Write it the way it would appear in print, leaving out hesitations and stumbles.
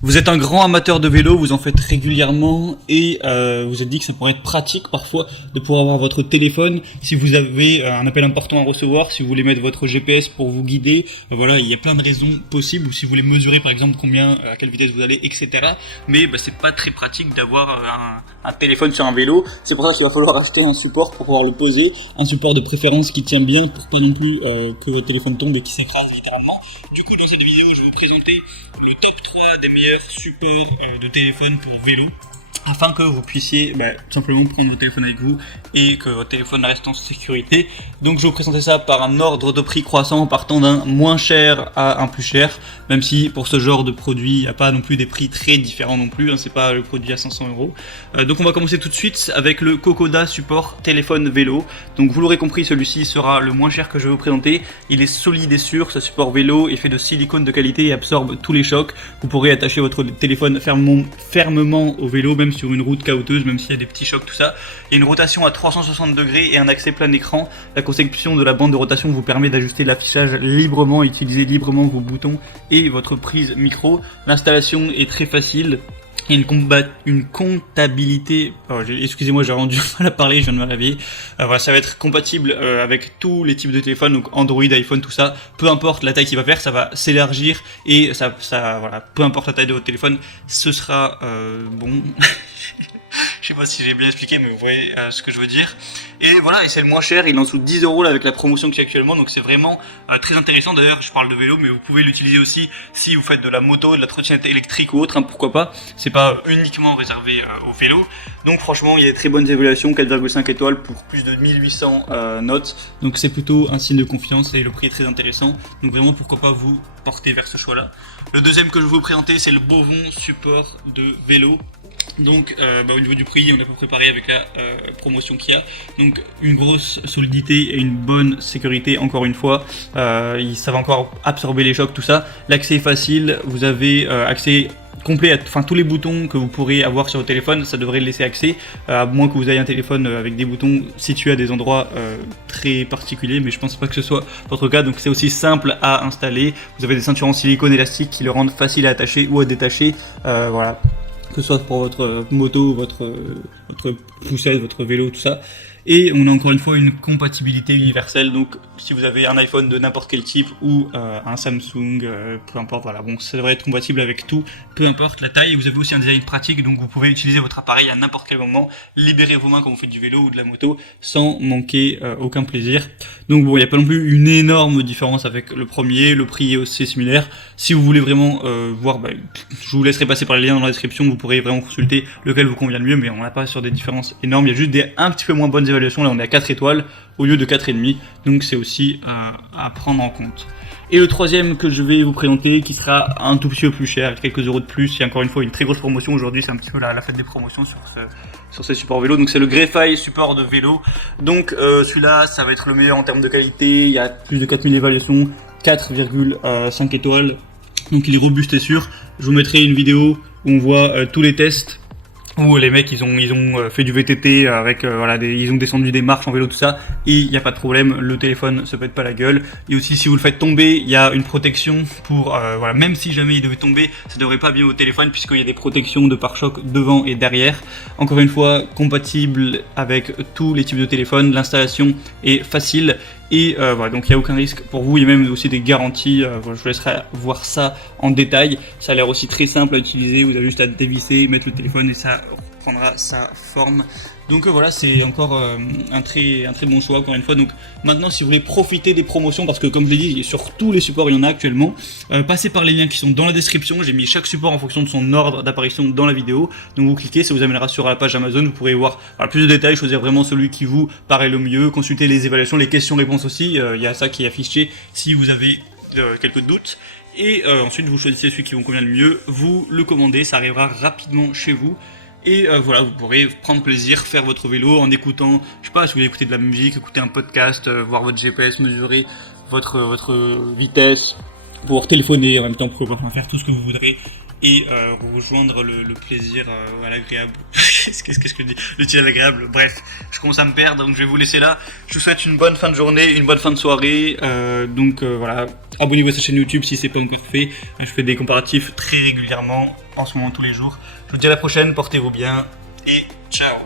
Vous êtes un grand amateur de vélo, vous en faites régulièrement et vous êtes dit que ça pourrait être pratique parfois de pouvoir avoir votre téléphone si vous avez un appel important à recevoir, si vous voulez mettre votre GPS pour vous guider. Voilà, il y a plein de raisons possibles, ou si vous voulez mesurer par exemple à quelle vitesse vous allez, etc. Mais c'est pas très pratique d'avoir un téléphone sur un vélo. C'est pour ça qu'il va falloir acheter un support pour pouvoir le poser, un support de préférence qui tient bien pour pas non plus que votre téléphone tombe et qu'il s'écrase littéralement. Du coup, dans cette vidéo, je vais vous présenter le top 3 des meilleurs supports de téléphone pour vélo, afin que vous puissiez tout simplement prendre votre téléphone avec vous et que votre téléphone reste en sécurité. Donc je vais vous présenter ça par un ordre de prix croissant, partant d'un moins cher à un plus cher, même si pour ce genre de produit il n'y a pas non plus des prix très différents non plus, c'est pas le produit à 500 €. Donc on va commencer tout de suite avec le Kokoda support téléphone vélo. Donc vous l'aurez compris, celui-ci sera le moins cher que je vais vous présenter. Il est solide et sûr, ce support vélo est fait de silicone de qualité et absorbe tous les chocs. Vous pourrez attacher votre téléphone fermement au vélo, même sur une route caouteuses, même s'il y a des petits chocs, tout ça. Il y a une rotation à 360 degrés et un accès plein écran. La conception de la bande de rotation vous permet d'ajuster l'affichage librement, utiliser librement vos boutons et votre prise micro. L'installation est très facile. Il y a une comptabilité, excusez-moi, j'ai rendu mal à parler, je viens de me réveiller. Voilà, ça va être compatible avec tous les types de téléphones, donc Android, iPhone, tout ça. Peu importe la taille qu'il va faire, ça va s'élargir et voilà, peu importe la taille de votre téléphone, ce sera bon. Je sais pas si j'ai bien expliqué, mais vous voyez ce que je veux dire. Et voilà, et c'est le moins cher, il est en dessous de 10 € là avec la promotion qu'il y a actuellement, donc c'est vraiment très intéressant. D'ailleurs, je parle de vélo, mais vous pouvez l'utiliser aussi si vous faites de la moto, de la trottinette électrique ou autre, pourquoi pas. C'est pas uniquement réservé au vélo. Donc franchement, il y a des très bonnes évaluations, 4,5 étoiles pour plus de 1800 notes. Donc c'est plutôt un signe de confiance et le prix est très intéressant. Donc vraiment, pourquoi pas vous porter vers ce choix-là. Le deuxième que je vais vous présenter, c'est le Bovon support de vélo. Donc au niveau du prix, on a préparé avec la promotion qu'il y a. Donc une grosse solidité et une bonne sécurité, encore une fois. Ça va encore absorber les chocs, tout ça. L'accès est facile, vous avez accès complet à tous les boutons que vous pourrez avoir sur votre téléphone, ça devrait laisser accès, à moins que vous ayez un téléphone avec des boutons situés à des endroits très particuliers, mais je pense pas que ce soit votre cas. Donc c'est aussi simple à installer. Vous avez des ceintures en silicone élastique qui le rendent facile à attacher ou à détacher. Voilà, que ce soit pour votre moto, votre poussette, votre vélo, tout ça. Et on a encore une fois une compatibilité universelle, donc si vous avez un iPhone de n'importe quel type ou un Samsung, peu importe, voilà, bon, ça devrait être compatible avec tout, peu importe la taille. Et vous avez aussi un design pratique, donc vous pouvez utiliser votre appareil à n'importe quel moment, libérer vos mains quand vous faites du vélo ou de la moto sans manquer aucun plaisir. Donc bon, il n'y a pas non plus une énorme différence avec le premier, le prix est aussi similaire. Si vous voulez vraiment voir, je vous laisserai passer par les liens dans la description, vous pourrez vraiment consulter lequel vous convient le mieux, mais on n'a pas sur des différences énormes, il y a juste des un petit peu moins bonnes évaluations. Là on est à 4 étoiles au lieu de 4,5, donc c'est aussi à prendre en compte. Et le troisième que je vais vous présenter, qui sera un tout petit peu plus cher, quelques euros de plus, il y a encore une fois une très grosse promotion aujourd'hui, c'est un petit peu la fête des promotions sur ces supports vélo. Donc c'est le Greyfly support de vélo. Donc celui-là, ça va être le meilleur en termes de qualité, il y a plus de 4000 évaluations, 4,5 étoiles, donc il est robuste et sûr. Je vous mettrai une vidéo où on voit tous les tests, où les mecs ils ont fait du VTT avec ils ont descendu des marches en vélo, tout ça, et il n'y a pas de problème, le téléphone se pète pas la gueule. Et aussi si vous le faites tomber, il y a une protection pour même si jamais il devait tomber, ça devrait pas bien au téléphone puisqu'il y a des protections de pare-choc devant et derrière. Encore une fois, compatible avec tous les types de téléphones, l'installation est facile. Et voilà, donc il n'y a aucun risque pour vous, il y a même aussi des garanties, je vous laisserai voir ça en détail. Ça a l'air aussi très simple à utiliser, vous avez juste à dévisser, mettre le téléphone et ça reprendra sa forme. Donc voilà, c'est encore un très bon choix encore une fois. Donc maintenant, si vous voulez profiter des promotions, parce que comme je l'ai dit, sur tous les supports il y en a actuellement, passez par les liens qui sont dans la description. J'ai mis chaque support en fonction de son ordre d'apparition dans la vidéo. Donc vous cliquez, ça vous amènera sur la page Amazon. Vous pourrez voir plus de détails, choisir vraiment celui qui vous paraît le mieux, consulter les évaluations, les questions-réponses aussi. Il y a ça qui est affiché si vous avez quelques doutes. Et ensuite vous choisissez celui qui vous convient le mieux, vous le commandez, ça arrivera rapidement chez vous. Et voilà, vous pourrez prendre plaisir, faire votre vélo en écoutant, je sais pas, si vous voulez écouter de la musique, écouter un podcast, voir votre GPS, mesurer votre vitesse, pouvoir téléphoner en même temps, pour faire tout ce que vous voudrez et rejoindre le plaisir à l'agréable. Qu'est-ce que je dis? L'utile à l'agréable. Bref, je commence à me perdre, donc je vais vous laisser là. Je vous souhaite une bonne fin de journée, une bonne fin de soirée. Voilà, abonnez-vous à cette chaîne YouTube si c'est pas encore fait. Je fais des comparatifs très régulièrement, en ce moment tous les jours. Je vous dis à la prochaine, portez-vous bien et ciao.